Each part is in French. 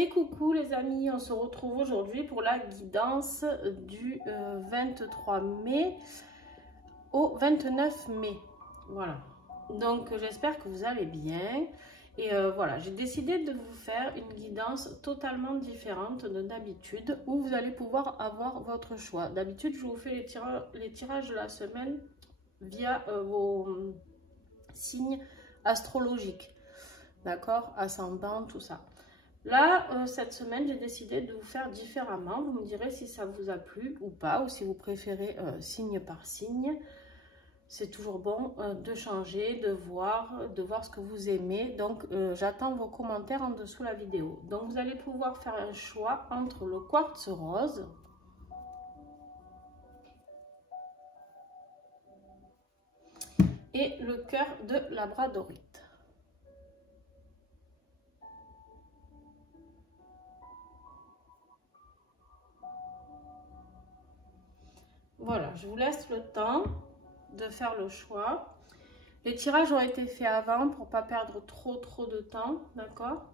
Et coucou les amis, on se retrouve aujourd'hui pour la guidance du 23 mai au 29 mai. Voilà, donc j'espère que vous allez bien. Et voilà, j'ai décidé de vous faire une guidance totalement différente de d'habitude où vous allez pouvoir avoir votre choix. D'habitude, je vous fais les tirages de la semaine via vos signes astrologiques. D'accord? Ascendant, tout ça. Là, cette semaine, j'ai décidé de vous faire différemment. Vous me direz si ça vous a plu ou pas, ou si vous préférez signe par signe. C'est toujours bon de changer, de voir ce que vous aimez. Donc, j'attends vos commentaires en dessous la vidéo. Donc, vous allez pouvoir faire un choix entre le quartz rose et le cœur de labradorite. Voilà, je vous laisse le temps de faire le choix. Les tirages ont été faits avant pour ne pas perdre trop de temps, d'accord?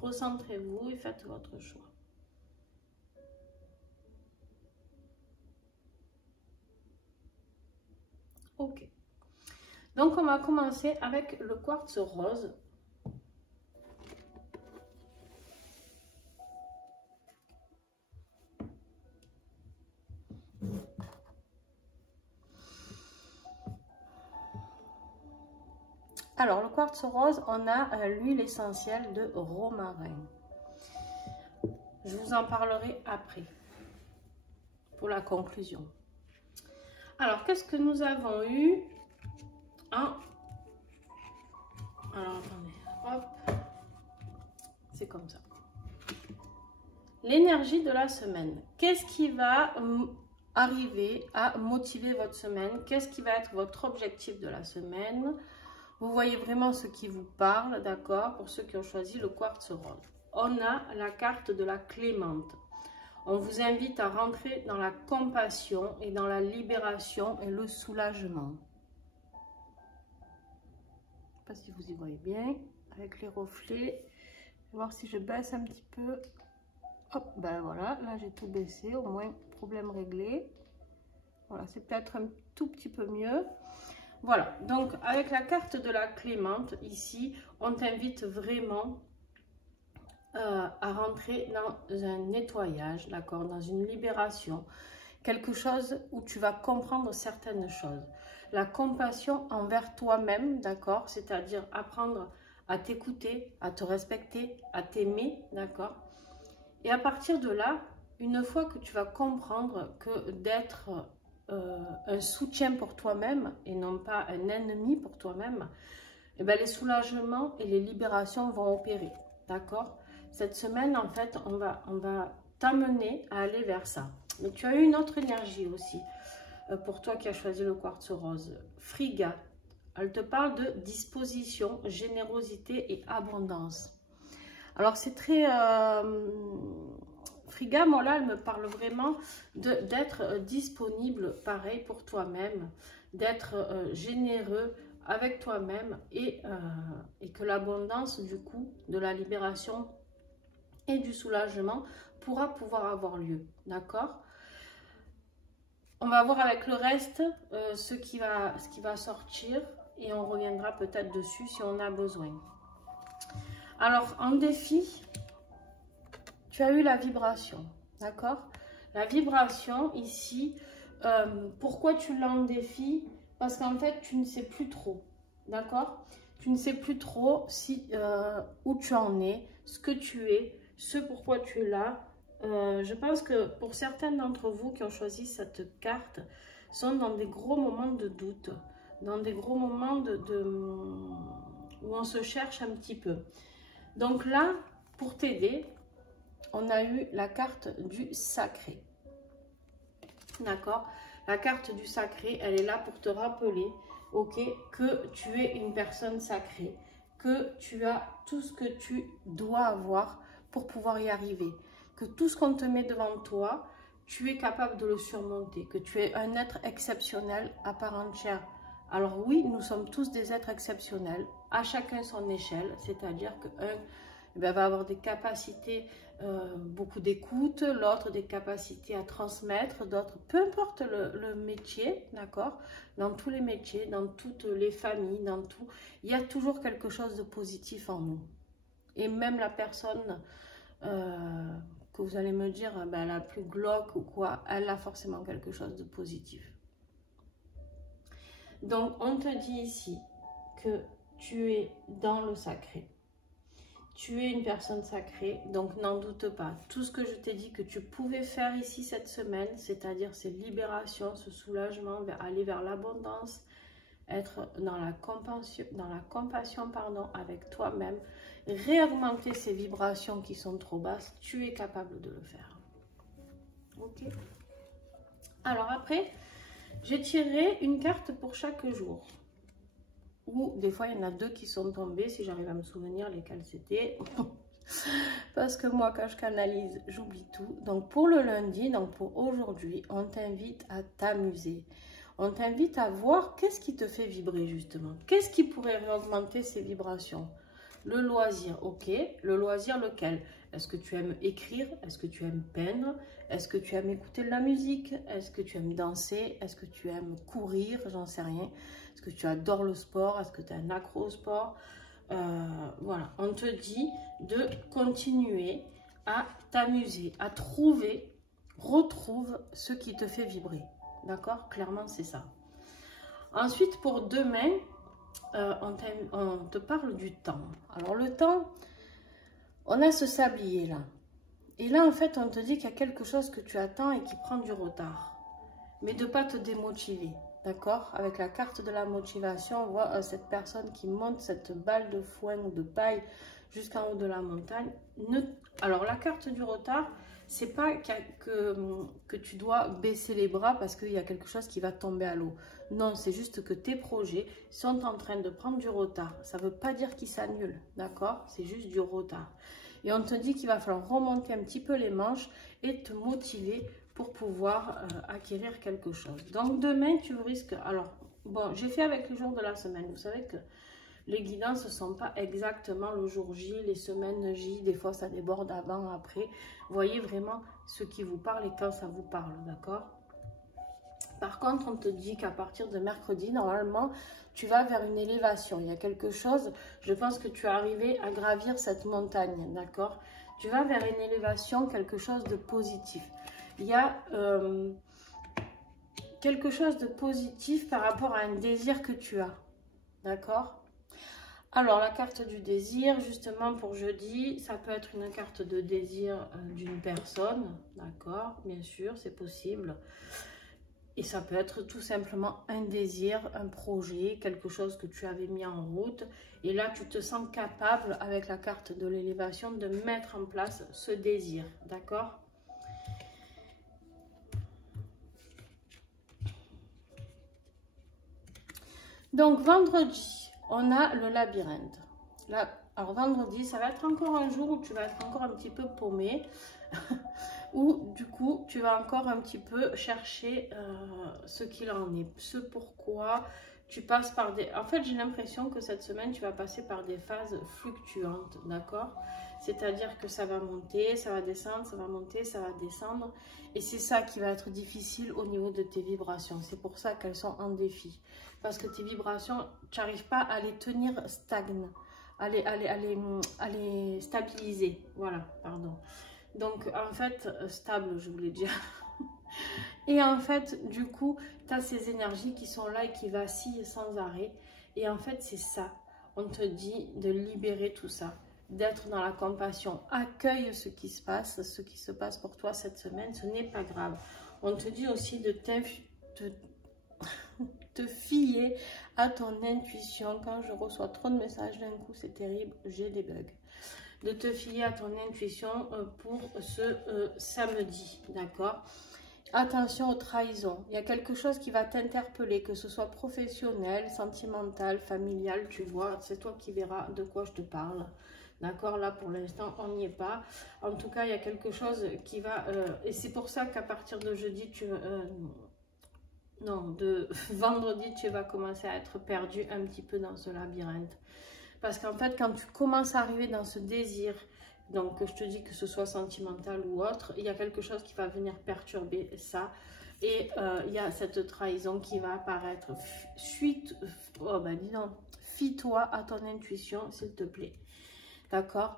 Recentrez-vous et faites votre choix. Ok. Donc, on va commencer avec le quartz rose. Alors, le quartz rose, on a l'huile essentielle de romarin. Je vous en parlerai après, pour la conclusion. Alors, qu'est-ce que nous avons eu en... Alors, attendez, hop, c'est comme ça. L'énergie de la semaine. Qu'est-ce qui va arriver à motiver votre semaine? Qu'est-ce qui va être votre objectif de la semaine? Vous voyez vraiment ce qui vous parle, d'accord? Pour ceux qui ont choisi le quartz rose. On a la carte de la clémente. On vous invite à rentrer dans la compassion et dans la libération et le soulagement. Je ne sais pas si vous y voyez bien avec les reflets. Je vais voir si je baisse un petit peu. Hop, ben voilà, là j'ai tout baissé, au moins problème réglé. Voilà, c'est peut-être un tout petit peu mieux. Voilà, donc avec la carte de la clémente, ici, on t'invite vraiment à rentrer dans un nettoyage, d'accord, dans une libération. Quelque chose où tu vas comprendre certaines choses. La compassion envers toi-même, d'accord, c'est-à-dire apprendre à t'écouter, à te respecter, à t'aimer, d'accord. Et à partir de là, une fois que tu vas comprendre que d'être un soutien pour toi-même et non pas un ennemi pour toi-même, eh bien, les soulagements et les libérations vont opérer, d'accord? Cette semaine, en fait, on va t'amener à aller vers ça. Mais tu as eu une autre énergie aussi, pour toi qui as choisi le quartz rose. Friga, elle te parle de disposition, générosité et abondance. Alors, c'est très... Friga, moi là, elle me parle vraiment d'être disponible, pareil, pour toi-même, d'être généreux avec toi-même et que l'abondance, du coup, de la libération et du soulagement pourra pouvoir avoir lieu, d'accord? On va voir avec le reste ce qui va sortir et on reviendra peut-être dessus si on a besoin. Alors, en défi, tu as eu la vibration, d'accord? La vibration, ici, pourquoi tu l'as en défi? Parce qu'en fait, tu ne sais plus trop, d'accord? Tu ne sais plus trop si, où tu en es, ce que tu es, ce pourquoi tu es là. Je pense que pour certains d'entre vous qui ont choisi cette carte, sont dans des gros moments de doute, dans des gros moments où on se cherche un petit peu. Donc là, pour t'aider, on a eu la carte du sacré. D'accord? La carte du sacré, elle est là pour te rappeler, ok, que tu es une personne sacrée, que tu as tout ce que tu dois avoir pour pouvoir y arriver, que tout ce qu'on te met devant toi, tu es capable de le surmonter, que tu es un être exceptionnel à part entière, Alors oui, nous sommes tous des êtres exceptionnels, à chacun son échelle, c'est-à-dire qu'un va avoir des capacités, beaucoup d'écoute, l'autre des capacités à transmettre, d'autres, peu importe le métier, d'accord? Dans tous les métiers, dans toutes les familles, dans tout, il y a toujours quelque chose de positif en nous. Et même la personne que vous allez me dire, ben, la plus glauque ou quoi, elle a forcément quelque chose de positif. Donc, on te dit ici que tu es dans le sacré. Tu es une personne sacrée, donc n'en doute pas. Tout ce que je t'ai dit que tu pouvais faire ici cette semaine, c'est-à-dire ces libérations, ce soulagement, aller vers l'abondance, être dans la compassion pardon, avec toi-même, réaugmenter ces vibrations qui sont trop basses, tu es capable de le faire. Ok. Alors après, j'ai tiré une carte pour chaque jour. Ou des fois, il y en a deux qui sont tombées, si j'arrive à me souvenir lesquelles c'était. Parce que moi, quand je canalise, j'oublie tout. Donc, pour le lundi, donc pour aujourd'hui, on t'invite à t'amuser. On t'invite à voir qu'est-ce qui te fait vibrer, justement. Qu'est-ce qui pourrait augmenter ces vibrations? Le loisir, ok. Le loisir, lequel? Est-ce que tu aimes écrire? Est-ce que tu aimes peindre? Est-ce que tu aimes écouter de la musique? Est-ce que tu aimes danser? Est-ce que tu aimes courir? J'en sais rien. Est-ce que tu adores le sport? Est-ce que tu es un accro au sport? Voilà, on te dit de continuer à t'amuser, à retrouve ce qui te fait vibrer. D'accord? Clairement, c'est ça. Ensuite, pour demain, on te parle du temps. Alors, le temps, on a ce sablier là. Et là, en fait, on te dit qu'il y a quelque chose que tu attends et qui prend du retard. Mais de ne pas te démotiver. D'accord? Avec la carte de la motivation, on voit cette personne qui monte cette balle de foin ou de paille jusqu'en haut de la montagne. Alors, la carte du retard, c'est pas que tu dois baisser les bras parce qu'il y a quelque chose qui va tomber à l'eau. Non, c'est juste que tes projets sont en train de prendre du retard. Ça ne veut pas dire qu'ils s'annulent, d'accord? C'est juste du retard. Et on te dit qu'il va falloir remonter un petit peu les manches et te motiver pour pouvoir acquérir quelque chose. Donc demain, tu risques... Alors, bon, j'ai fait avec les jours de la semaine. Vous savez que les guidances ne sont pas exactement le jour J, les semaines J. Des fois, ça déborde avant, après. Voyez vraiment ce qui vous parle et quand ça vous parle, d'accord? Par contre, on te dit qu'à partir de mercredi, normalement, tu vas vers une élévation. Il y a quelque chose, je pense que tu es arrivé à gravir cette montagne, d'accord? Tu vas vers une élévation, quelque chose de positif. Il y a quelque chose de positif par rapport à un désir que tu as, d'accord? Alors, la carte du désir, justement, pour jeudi, ça peut être une carte de désir d'une personne, d'accord? Bien sûr, c'est possible. Et ça peut être tout simplement un désir, un projet, quelque chose que tu avais mis en route. Et là, tu te sens capable, avec la carte de l'élévation, de mettre en place ce désir, d'accord? Donc, vendredi, on a le labyrinthe. Là, alors, vendredi, ça va être encore un jour où tu vas être encore un petit peu paumé. Où, du coup, tu vas encore un petit peu chercher ce qu'il en est. Ce pourquoi tu passes par des... En fait, j'ai l'impression que cette semaine, tu vas passer par des phases fluctuantes, d'accord? C'est-à-dire que ça va monter, ça va descendre, ça va monter, ça va descendre. Et c'est ça qui va être difficile au niveau de tes vibrations. C'est pour ça qu'elles sont en défi. Parce que tes vibrations, tu n'arrives pas à les tenir stagnes, à les stabiliser. Voilà, pardon. Donc, en fait, stable, je voulais dire. Et en fait, du coup, tu as ces énergies qui sont là et qui vacillent sans arrêt. Et en fait, c'est ça. On te dit de libérer tout ça, d'être dans la compassion. Accueille ce qui se passe pour toi cette semaine. Ce n'est pas grave. On te dit aussi de te fier à ton intuition. Quand je reçois trop de messages d'un coup, c'est terrible, j'ai des bugs. De te fier à ton intuition pour ce samedi, d'accord? Attention aux trahisons. Il y a quelque chose qui va t'interpeller, que ce soit professionnel, sentimental, familial, tu vois. C'est toi qui verras de quoi je te parle. D'accord? Là, pour l'instant, on n'y est pas. En tout cas, il y a quelque chose qui va... et c'est pour ça qu'à partir de jeudi, non, de vendredi, tu vas commencer à être perdu un petit peu dans ce labyrinthe. Parce qu'en fait, quand tu commences à arriver dans ce désir, donc je te dis que ce soit sentimental ou autre, il y a quelque chose qui va venir perturber ça. Et il y a cette trahison qui va apparaître. Oh ben dis donc, fie-toi à ton intuition, s'il te plaît. D'accord?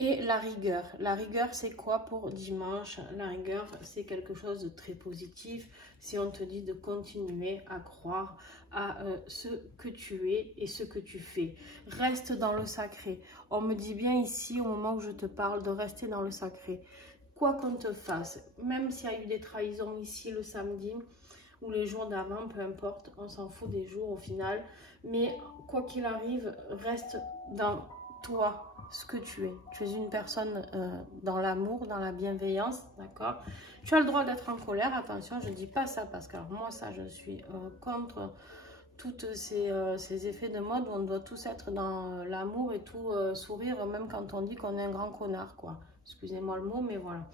Et la rigueur c'est quoi pour dimanche? La rigueur, c'est quelque chose de très positif. Si on te dit de continuer à croire à ce que tu es et ce que tu fais. Reste dans le sacré. On me dit bien ici, au moment où je te parle, de rester dans le sacré. Quoi qu'on te fasse, même s'il y a eu des trahisons ici le samedi ou les jours d'avant, peu importe, on s'en fout des jours au final. Mais quoi qu'il arrive, reste dans toi, ce que tu es. Tu es une personne dans l'amour, dans la bienveillance, d'accord? Tu as le droit d'être en colère, attention, je ne dis pas ça parce que moi, ça, je suis contre tous ces effets de mode où on doit tous être dans l'amour et tout sourire, même quand on dit qu'on est un grand connard, quoi. Excusez-moi le mot, mais voilà.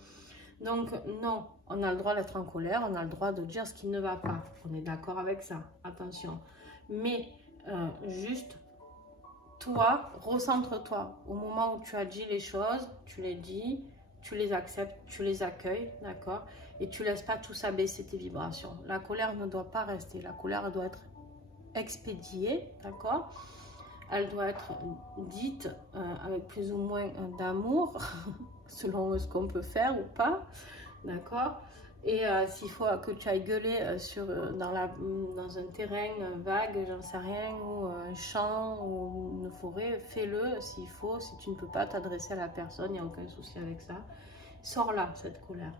Donc, non, on a le droit d'être en colère, on a le droit de dire ce qui ne va pas. On est d'accord avec ça, attention. Mais, juste, toi, recentre-toi. Au moment où tu as dit les choses, tu les dis, tu les acceptes, tu les accueilles, d'accord? Et tu ne laisses pas tout ça baisser tes vibrations. La colère ne doit pas rester. La colère doit être expédiée, d'accord? Elle doit être dite avec plus ou moins d'amour, selon ce qu'on peut faire ou pas, d'accord? Et s'il faut que tu ailles gueuler dans un terrain vague, j'en sais rien, ou un champ ou une forêt, fais-le s'il faut. Si tu ne peux pas t'adresser à la personne, il n'y a aucun souci avec ça. Sors là, cette colère.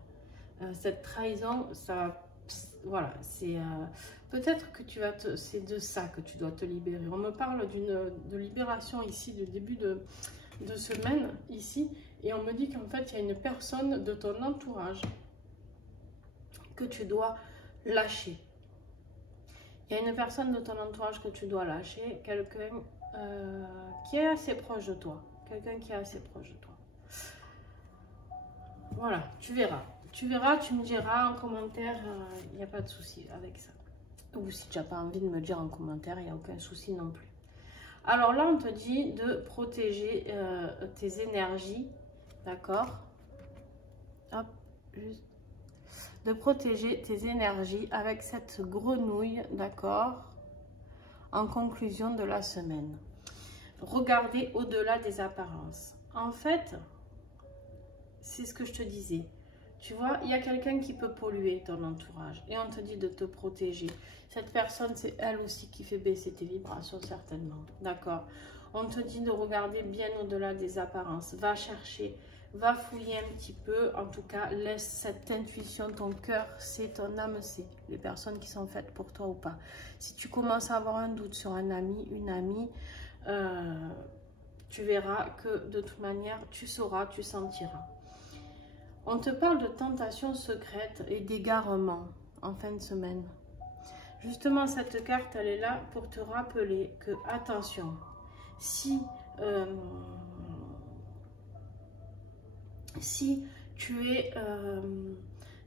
Cette trahison, ça, voilà, c'est... peut-être que c'est de ça que tu dois te libérer. On me parle de libération ici, du début de semaine, ici, et on me dit qu'en fait, il y a une personne de ton entourage que tu dois lâcher. Il y a une personne de ton entourage que tu dois lâcher, quelqu'un qui est assez proche de toi. Quelqu'un qui est assez proche de toi. Voilà, tu verras. Tu verras, tu me diras en commentaire, il n'y a pas de souci avec ça. Ou si tu n'as pas envie de me dire en commentaire, il n'y a aucun souci non plus. Alors là, on te dit de protéger tes énergies, d'accord? Hop, juste. De protéger tes énergies avec cette grenouille, d'accord? En conclusion de la semaine. Regardez au-delà des apparences. En fait, c'est ce que je te disais. Tu vois, il y a quelqu'un qui peut polluer ton entourage et on te dit de te protéger. Cette personne, c'est elle aussi qui fait baisser tes vibrations certainement. D'accord? On te dit de regarder bien au-delà des apparences. Va chercher, va fouiller un petit peu. En tout cas, laisse cette intuition, ton cœur, c'est ton âme, c'est les personnes qui sont faites pour toi ou pas. Si tu commences à avoir un doute sur un ami, une amie, tu verras que de toute manière, tu sauras, tu sentiras. On te parle de tentations secrètes et d'égarements en fin de semaine. Justement, cette carte, elle est là pour te rappeler que, attention, si tu es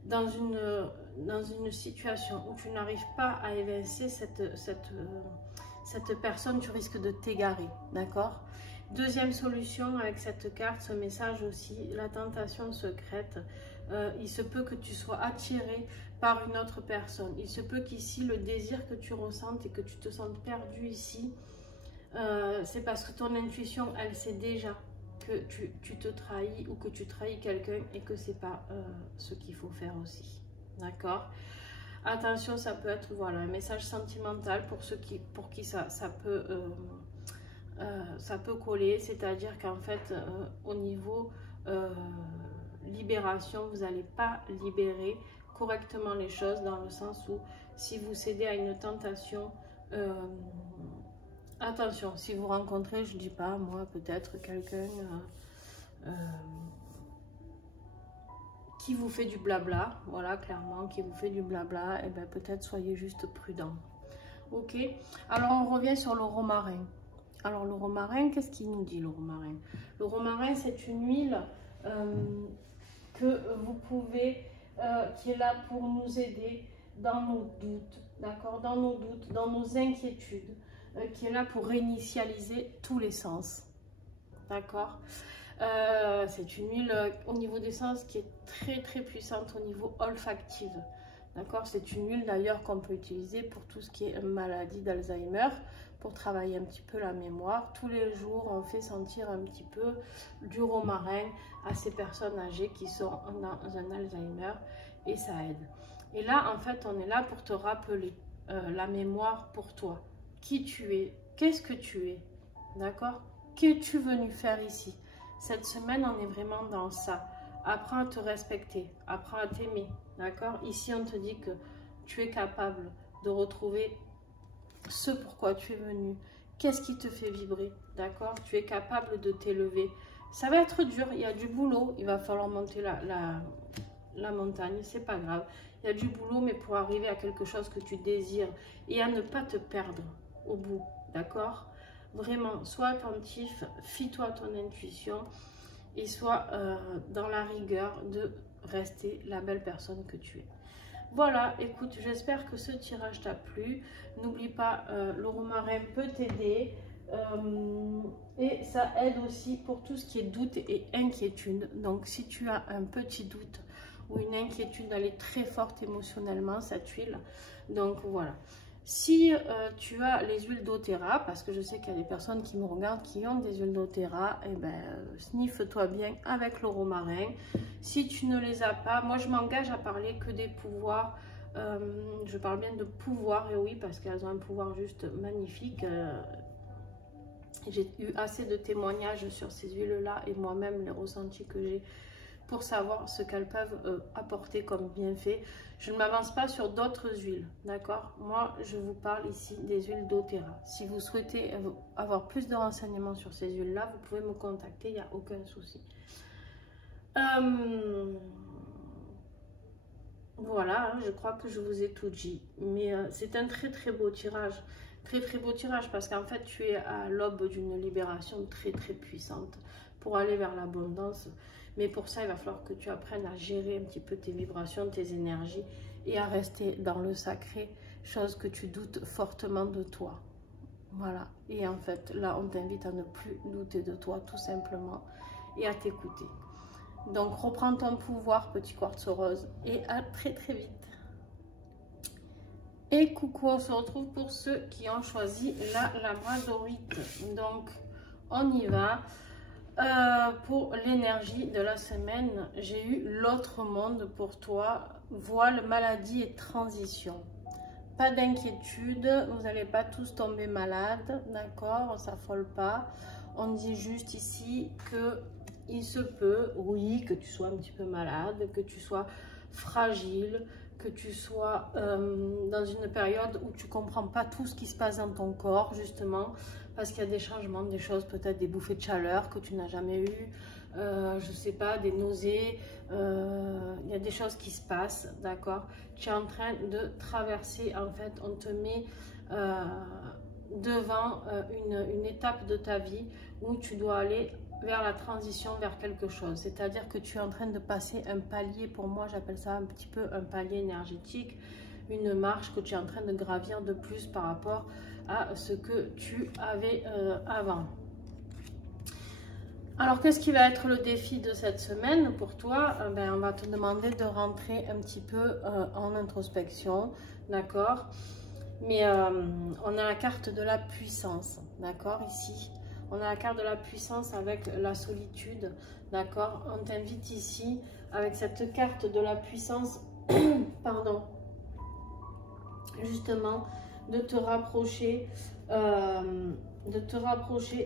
dans une situation où tu n'arrives pas à évincer cette personne, tu risques de t'égarer, d'accord? Deuxième solution avec cette carte, ce message aussi, la tentation secrète, il se peut que tu sois attiré par une autre personne. Il se peut qu'ici, le désir que tu ressentes et que tu te sentes perdu ici, c'est parce que ton intuition, elle sait déjà que tu te trahis ou que tu trahis quelqu'un et que c'est pas ce qu'il faut faire aussi. D'accord? Attention, ça peut être voilà, un message sentimental pour qui ça peut coller, c'est-à-dire qu'en fait, au niveau libération, vous n'allez pas libérer correctement les choses dans le sens où si vous cédez à une tentation, attention, si vous rencontrez, je dis pas, moi, peut-être quelqu'un qui vous fait du blabla, voilà, clairement, qui vous fait du blabla, et bien peut-être soyez juste prudent. Ok, alors on revient sur le romarin. Alors le romarin, qu'est-ce qu'il nous dit le romarin? Le romarin, c'est une huile que vous pouvez, qui est là pour nous aider dans nos doutes, d'accord, dans nos doutes, dans nos inquiétudes, qui est là pour réinitialiser tous les sens, d'accord. C'est une huile au niveau des sens qui est très puissante au niveau olfactif, d'accord. C'est une huile d'ailleurs qu'on peut utiliser pour tout ce qui est maladie d'Alzheimer, pour travailler un petit peu la mémoire. Tous les jours, on fait sentir un petit peu du romarin à ces personnes âgées qui sont dans un Alzheimer et ça aide. Et là, en fait, on est là pour te rappeler la mémoire pour toi. Qui tu es, qu'est-ce que tu es, d'accord? Qu'es-tu venu faire ici? Cette semaine, on est vraiment dans ça. Apprends à te respecter, apprends à t'aimer, d'accord? Ici, on te dit que tu es capable de retrouver ce pourquoi tu es venu. Qu'est-ce qui te fait vibrer, d'accord? Tu es capable de t'élever. Ça va être dur, il y a du boulot, il va falloir monter la montagne, c'est pas grave. Il y a du boulot, mais pour arriver à quelque chose que tu désires et à ne pas te perdre au bout, d'accord? Vraiment, sois attentif, fie-toi à ton intuition et sois dans la rigueur de rester la belle personne que tu es. Voilà, écoute, j'espère que ce tirage t'a plu. N'oublie pas, le romarin peut t'aider et ça aide aussi pour tout ce qui est doute et inquiétude. Donc, si tu as un petit doute ou une inquiétude, elle est très forte émotionnellement, cette huile. Donc, voilà. Si tu as les huiles doTERRA, parce que je sais qu'il y a des personnes qui me regardent qui ont des huiles doTERRA, eh ben, sniffe-toi bien avec le romarin. Si tu ne les as pas, moi je m'engage à parler que des pouvoirs. Je parle bien de pouvoir, et oui, parce qu'elles ont un pouvoir juste magnifique. J'ai eu assez de témoignages sur ces huiles-là et moi-même les ressentis que j'ai pour savoir ce qu'elles peuvent apporter comme bienfait. Je ne m'avance pas sur d'autres huiles, d'accord? Moi, je vous parle ici des huiles doTERRA. Si vous souhaitez avoir plus de renseignements sur ces huiles-là, vous pouvez me contacter, il n'y a aucun souci. Voilà, hein, je crois que je vous ai tout dit. Mais c'est un très beau tirage. Très beau tirage parce qu'en fait, tu es à l'aube d'une libération très puissante pour aller vers l'abondance. Mais pour ça, il va falloir que tu apprennes à gérer un petit peu tes vibrations, tes énergies et à rester dans le sacré, chose que tu doutes fortement de toi. Voilà. Et en fait, là, on t'invite à ne plus douter de toi, tout simplement, et à t'écouter. Donc, reprends ton pouvoir, petit quartz rose, et à très vite. Et coucou, on se retrouve pour ceux qui ont choisi la labradorite. Donc, on y va. Pour l'énergie de la semaine, j'ai eu l'autre monde pour toi. Voile, maladie et transition. Pas d'inquiétude, vous n'allez pas tous tomber malades, d'accord? On s'affole pas. On dit juste ici que il se peut, oui, que tu sois un petit peu malade, que tu sois fragile, que tu sois dans une période où tu comprends pas tout ce qui se passe dans ton corps, justement, parce qu'il y a des changements, des choses, peut-être des bouffées de chaleur que tu n'as jamais eues, je sais pas, des nausées, il y a des choses qui se passent, d'accord? Tu es en train de traverser, en fait, on te met devant une étape de ta vie où tu dois aller vers la transition vers quelque chose, c'est-à-dire que tu es en train de passer un palier, pour moi j'appelle ça un petit peu un palier énergétique, une marche que tu es en train de gravir de plus par rapport à ce que tu avais avant. Alors qu'est-ce qui va être le défi de cette semaine pour toi? Ben, on va te demander de rentrer un petit peu en introspection, d'accord? Mais on a la carte de la puissance, d'accord, ici. On a la carte de la puissance avec la solitude, d'accord. On t'invite ici, avec cette carte de la puissance, pardon, justement, de te rapprocher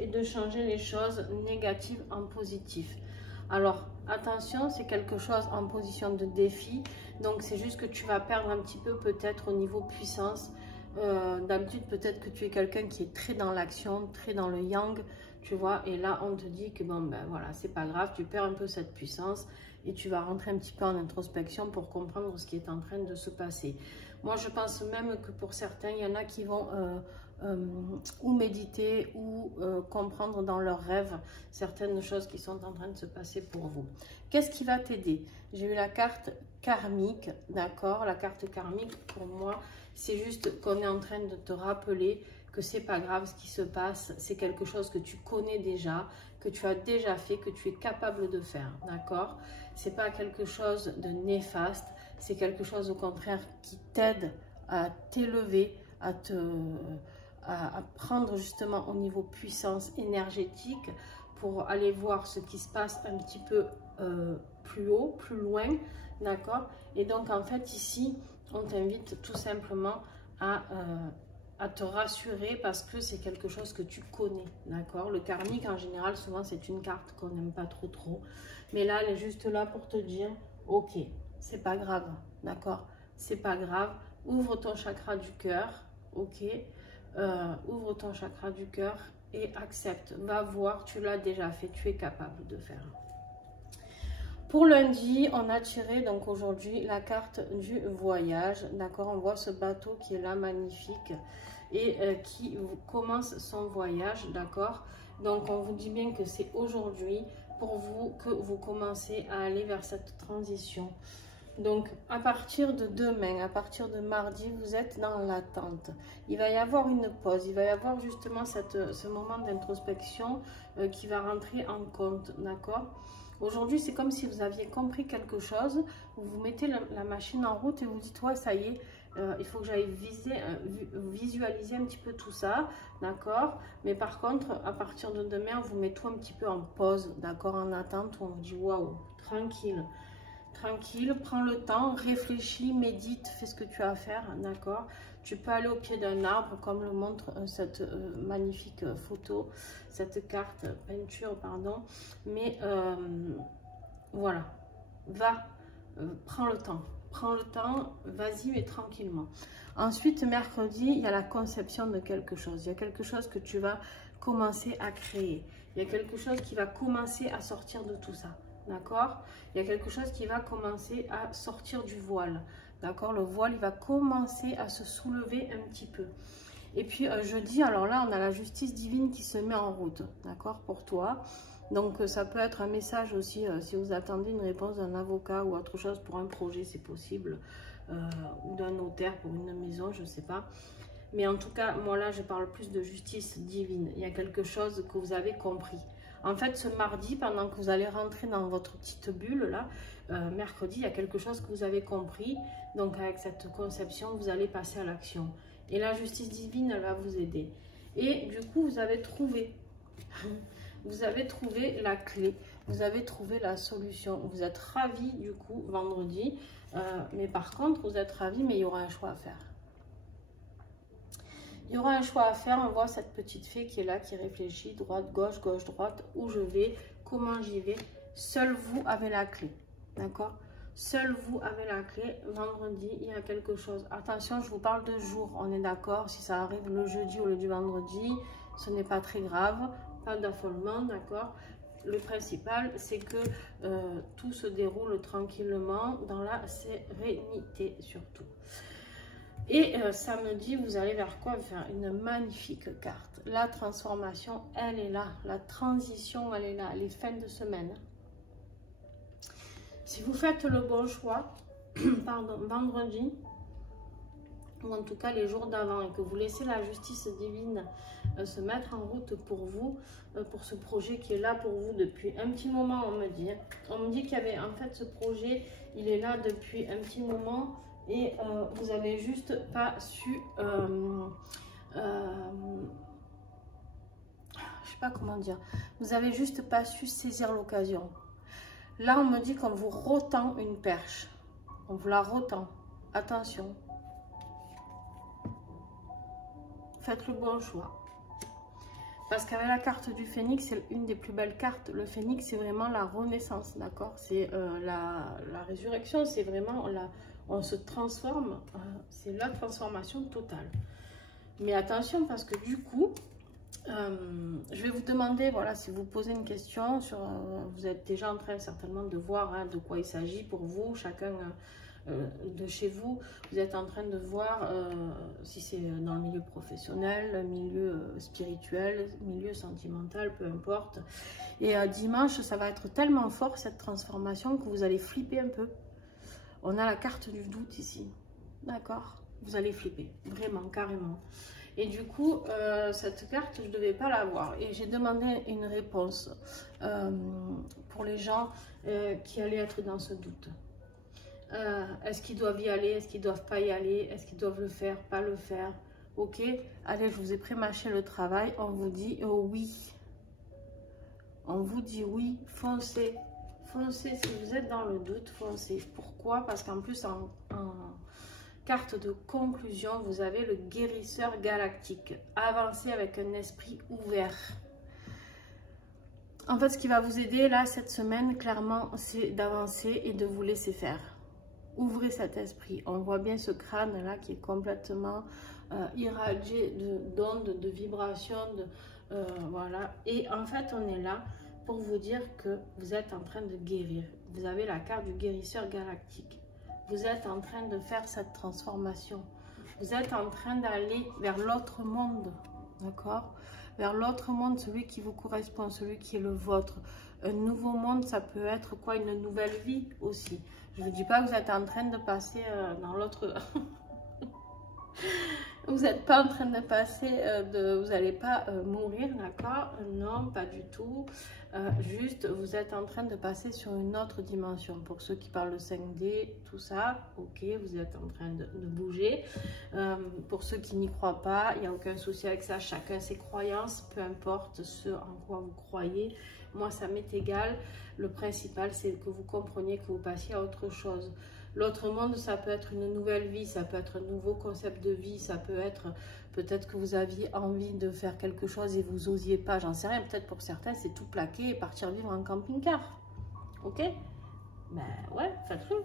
et de changer les choses négatives en positif. Alors, attention, c'est quelque chose en position de défi, donc c'est juste que tu vas perdre un petit peu peut-être au niveau puissance. D'habitude, peut-être que tu es quelqu'un qui est très dans l'action, très dans le yang, tu vois, et là, on te dit que bon, ben voilà, c'est pas grave, tu perds un peu cette puissance et tu vas rentrer un petit peu en introspection pour comprendre ce qui est en train de se passer. Moi, je pense même que pour certains, il y en a qui vont ou méditer ou comprendre dans leurs rêves certaines choses qui sont en train de se passer pour vous. Qu'est-ce qui va t'aider? J'ai eu la carte karmique, d'accord? La carte karmique, pour moi, C'est juste qu'on est en train de te rappeler que c'est pas grave ce qui se passe, c'est quelque chose que tu connais déjà, que tu as déjà fait, que tu es capable de faire, d'accord? C'est pas quelque chose de néfaste, c'est quelque chose au contraire qui t'aide à t'élever, à prendre justement au niveau puissance énergétique pour aller voir ce qui se passe un petit peu plus haut, plus loin, d'accord? Et donc en fait ici, on t'invite tout simplement à te rassurer parce que c'est quelque chose que tu connais, d'accord? Le karmique, en général, souvent, c'est une carte qu'on n'aime pas trop. Mais là, elle est juste là pour te dire, ok, c'est pas grave, d'accord? C'est pas grave. Ouvre ton chakra du cœur, ok? Ouvre ton chakra du cœur et accepte. Va voir, tu l'as déjà fait, tu es capable de faire. Pour lundi, on a tiré donc aujourd'hui la carte du voyage, d'accord? On voit ce bateau qui est là, magnifique, et qui commence son voyage, d'accord? Donc on vous dit bien que c'est aujourd'hui pour vous que vous commencez à aller vers cette transition. Donc à partir de demain, à partir de mardi, vous êtes dans l'attente. Il va y avoir une pause, il va y avoir justement ce moment d'introspection qui va rentrer en compte, d'accord? Aujourd'hui, c'est comme si vous aviez compris quelque chose, vous mettez la machine en route et vous dites, ouais, ça y est, il faut que j'aille visualiser un petit peu tout ça, d'accord? Mais par contre, à partir de demain, on vous met tout un petit peu en pause, d'accord? En attente, on vous dit, waouh, tranquille. Tranquille, prends le temps, réfléchis, médite, fais ce que tu as à faire, d'accord? Tu peux aller au pied d'un arbre, comme le montre cette magnifique photo, cette carte, peinture, pardon. Mais voilà, va, prends le temps, vas-y, mais tranquillement. Ensuite, mercredi, il y a la conception de quelque chose. Il y a quelque chose que tu vas commencer à créer. Il y a quelque chose qui va commencer à sortir de tout ça. D'accord? Il y a quelque chose qui va commencer à sortir du voile. D'accord? Le voile, il va commencer à se soulever un petit peu. Et puis, jeudi, alors là, on a la justice divine qui se met en route. D'accord? Pour toi. Donc, ça peut être un message aussi, si vous attendez une réponse d'un avocat ou autre chose pour un projet, c'est possible. Ou d'un notaire pour une maison, je ne sais pas. Mais en tout cas, moi là, je parle plus de justice divine. Il y a quelque chose que vous avez compris. En fait, ce mardi, pendant que vous allez rentrer dans votre petite bulle, là, mercredi, il y a quelque chose que vous avez compris. Donc, avec cette conception, vous allez passer à l'action. Et la justice divine, elle va vous aider. Et du coup, vous avez trouvé la clé. Vous avez trouvé la solution. Vous êtes ravis, du coup, vendredi. Mais par contre, vous êtes ravis, mais il y aura un choix à faire. Il y aura un choix à faire. On voit cette petite fée qui est là, qui réfléchit, droite, gauche, gauche, droite, où je vais, comment j'y vais. Seul vous avez la clé, d'accord? Seul vous avez la clé. Vendredi, il y a quelque chose. Attention, je vous parle de jour, on est d'accord? Si ça arrive le jeudi ou le vendredi, ce n'est pas très grave. Pas d'affolement, d'accord? Le principal, c'est que tout se déroule tranquillement, dans la sérénité surtout. Et samedi, vous allez vers quoi? Faire une magnifique carte. La transformation, elle est là. La transition, elle est là. Les fins de semaine. Si vous faites le bon choix, pardon, vendredi, ou en tout cas les jours d'avant, et que vous laissez la justice divine se mettre en route pour vous, pour ce projet qui est là pour vous depuis un petit moment, on me dit. On me dit qu'il y avait, en fait, ce projet, il est là depuis un petit moment. Et vous avez juste pas su, je sais pas comment dire, vous avez juste pas su saisir l'occasion. Là, on me dit qu'on vous retend une perche. On vous la retend. Attention. Faites le bon choix. Parce qu'avec la carte du phénix, c'est une des plus belles cartes. Le phénix, c'est vraiment la renaissance, d'accord? C'est la résurrection, c'est vraiment on se transforme, c'est la transformation totale. Mais attention, parce que du coup, je vais vous demander, voilà, si vous posez une question, sur, vous êtes déjà en train certainement de voir de quoi il s'agit pour vous, chacun de chez vous, vous êtes en train de voir si c'est dans le milieu professionnel, milieu spirituel, milieu sentimental, peu importe. Et dimanche, ça va être tellement fort cette transformation que vous allez flipper un peu. On a la carte du doute ici, d'accord? vous allez flipper, vraiment, carrément. Et du coup, cette carte, je ne devais pas l'avoir. Et j'ai demandé une réponse pour les gens qui allaient être dans ce doute. Est-ce qu'ils doivent y aller? Est-ce qu'ils ne doivent pas y aller? Est-ce qu'ils doivent le faire? Pas le faire? Ok, allez, je vous ai prémâché le travail. On vous dit oui. On vous dit oui, foncez. Foncez, si vous êtes dans le doute, foncez. Pourquoi? Parce qu'en plus, en carte de conclusion, vous avez le guérisseur galactique. Avancez avec un esprit ouvert. En fait, ce qui va vous aider là, cette semaine, clairement, c'est d'avancer et de vous laisser faire. Ouvrez cet esprit. On voit bien ce crâne là qui est complètement irradié d'ondes, de vibrations, voilà. Et en fait, on est là pour vous dire que vous êtes en train de guérir. Vous avez la carte du guérisseur galactique. Vous êtes en train de faire cette transformation. Vous êtes en train d'aller vers l'autre monde, d'accord? Vers l'autre monde, celui qui vous correspond, celui qui est le vôtre. Un nouveau monde, ça peut être quoi? Une nouvelle vie aussi. Je ne vous dis pas que vous êtes en train de passer dans l'autre... Vous n'êtes pas en train de passer, vous n'allez pas mourir, d'accord? Non, pas du tout. Juste, vous êtes en train de passer sur une autre dimension. Pour ceux qui parlent de 5D, tout ça, ok, vous êtes en train de bouger. Pour ceux qui n'y croient pas, il n'y a aucun souci avec ça. Chacun ses croyances, peu importe ce en quoi vous croyez. Moi, ça m'est égal. Le principal, c'est que vous compreniez que vous passiez à autre chose. L'autre monde, ça peut être une nouvelle vie, ça peut être un nouveau concept de vie, ça peut être peut-être que vous aviez envie de faire quelque chose et vous n'osiez pas, j'en sais rien, peut-être pour certains, c'est tout plaquer et partir vivre en camping-car. Ok? Ben ouais, faites-le.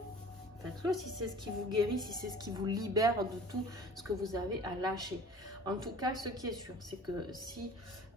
Faites-le si c'est ce qui vous guérit, si c'est ce qui vous libère de tout ce que vous avez à lâcher. En tout cas, ce qui est sûr, c'est que si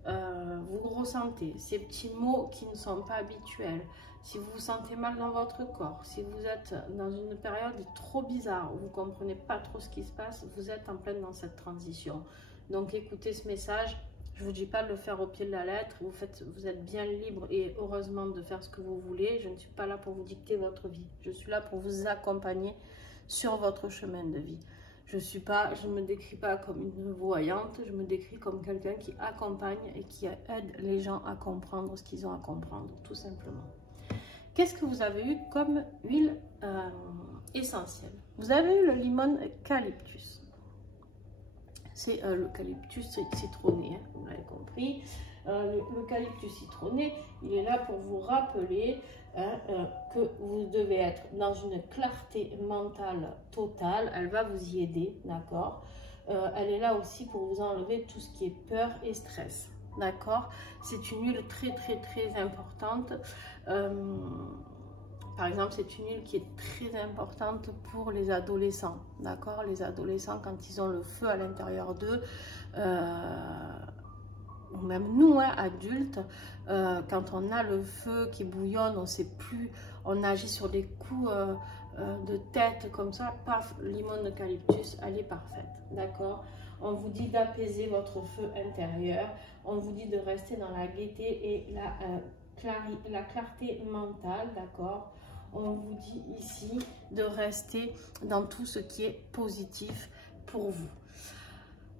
vous ressentez ces petits mots qui ne sont pas habituels, si vous vous sentez mal dans votre corps, si vous êtes dans une période trop bizarre où vous ne comprenez pas trop ce qui se passe, vous êtes en pleine dans cette transition. Donc écoutez ce message, je ne vous dis pas de le faire au pied de la lettre, vous êtes bien libre et heureusement de faire ce que vous voulez. Je ne suis pas là pour vous dicter votre vie, je suis là pour vous accompagner sur votre chemin de vie. Je ne me décris pas comme une voyante, je me décris comme quelqu'un qui accompagne et qui aide les gens à comprendre ce qu'ils ont à comprendre, tout simplement. Qu'est-ce que vous avez eu comme huile essentielle? Vous avez eu le limon eucalyptus. C'est l'eucalyptus citronné, hein, vous l'avez compris. L'eucalyptus citronné, il est là pour vous rappeler que vous devez être dans une clarté mentale totale. Elle va vous y aider, d'accord? Elle est là aussi pour vous enlever tout ce qui est peur et stress, d'accord? C'est une huile très importante. Par exemple, c'est une huile qui est très importante pour les adolescents, d'accord? Les adolescents, quand ils ont le feu à l'intérieur d'eux, ou même nous, hein, adultes, quand on a le feu qui bouillonne, on ne sait plus, on agit sur des coups de tête comme ça, paf, limon eucalyptus, elle est parfaite, d'accord? On vous dit d'apaiser votre feu intérieur, on vous dit de rester dans la gaieté et la clarté mentale, d'accord? On vous dit ici de rester dans tout ce qui est positif pour vous.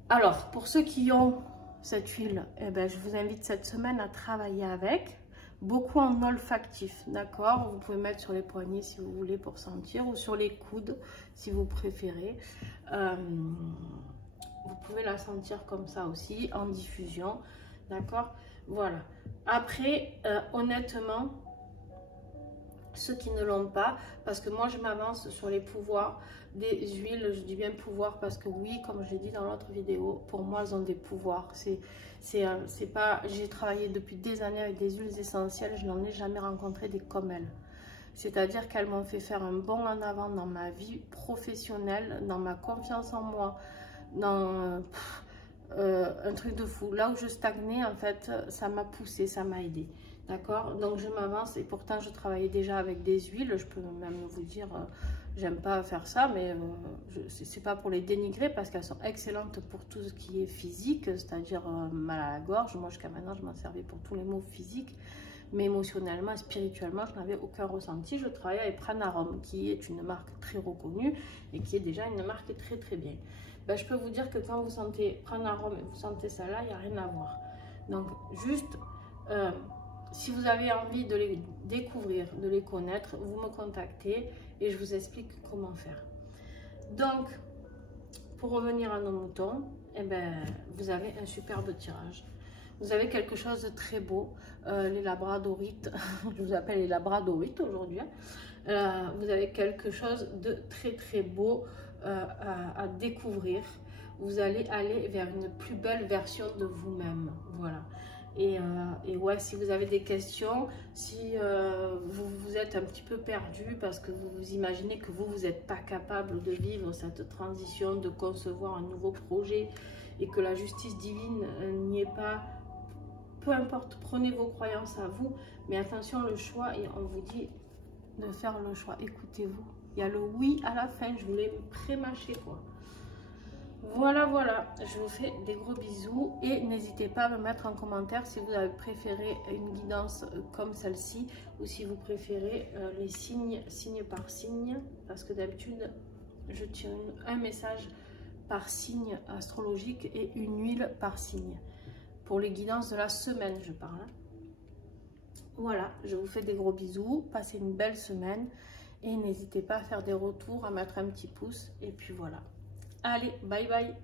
Alors, pour ceux qui ont cette huile, eh ben, je vous invite cette semaine à travailler avec, beaucoup en olfactif, d'accord? Vous pouvez mettre sur les poignets si vous voulez pour sentir, ou sur les coudes si vous préférez. Vous pouvez la sentir comme ça aussi, en diffusion, d'accord? Voilà. Après, honnêtement, ceux qui ne l'ont pas, parce que moi je m'avance sur les pouvoirs des huiles, je dis bien pouvoir parce que oui, comme je l'ai dit dans l'autre vidéo, pour moi elles ont des pouvoirs. C'est pas, j'ai travaillé depuis des années avec des huiles essentielles, je n'en ai jamais rencontré des comme elles. C'est-à-dire qu'elles m'ont fait faire un bond en avant dans ma vie professionnelle, dans ma confiance en moi, dans un truc de fou. Là où je stagnais, en fait, ça m'a poussé, ça m'a aidé. D'accord? Donc je m'avance et pourtant je travaillais déjà avec des huiles. Je peux même vous dire, j'aime pas faire ça, mais c'est pas pour les dénigrer parce qu'elles sont excellentes pour tout ce qui est physique, c'est-à-dire mal à la gorge. Moi jusqu'à maintenant je m'en servais pour tous les maux physiques. mais émotionnellement et spirituellement, je n'avais aucun ressenti. Je travaillais avec Pranarum, qui est une marque très reconnue et qui est déjà une marque très très bien. Ben, je peux vous dire que quand vous sentez Pranarum et vous sentez ça là, il n'y a rien à voir. Donc juste, si vous avez envie de les découvrir, de les connaître, vous me contactez et je vous explique comment faire. Donc, pour revenir à nos moutons, eh ben, vous avez un superbe tirage. Vous avez quelque chose de très beau, les labradorites, je vous appelle les labradorites aujourd'hui. Vous avez quelque chose de très très beau à découvrir. Vous allez aller vers une plus belle version de vous-même. Voilà. Et ouais, si vous avez des questions, si vous êtes un petit peu perdu parce que vous vous imaginez que vous n'êtes pas capable de vivre cette transition, de concevoir un nouveau projet et que la justice divine n'y est pas, peu importe, prenez vos croyances à vous, mais attention, le choix, et on vous dit de faire le choix, écoutez-vous. Il y a le oui à la fin, je vous l'ai pré-mâché quoi. Voilà, voilà, je vous fais des gros bisous et n'hésitez pas à me mettre en commentaire si vous avez préféré une guidance comme celle-ci ou si vous préférez les signes, signe par signe, parce que d'habitude, je tiens un message par signe astrologique et une huile par signe. Pour les guidances de la semaine, je parle. Voilà, je vous fais des gros bisous, passez une belle semaine et n'hésitez pas à faire des retours, à mettre un petit pouce et puis voilà. Allez, bye bye!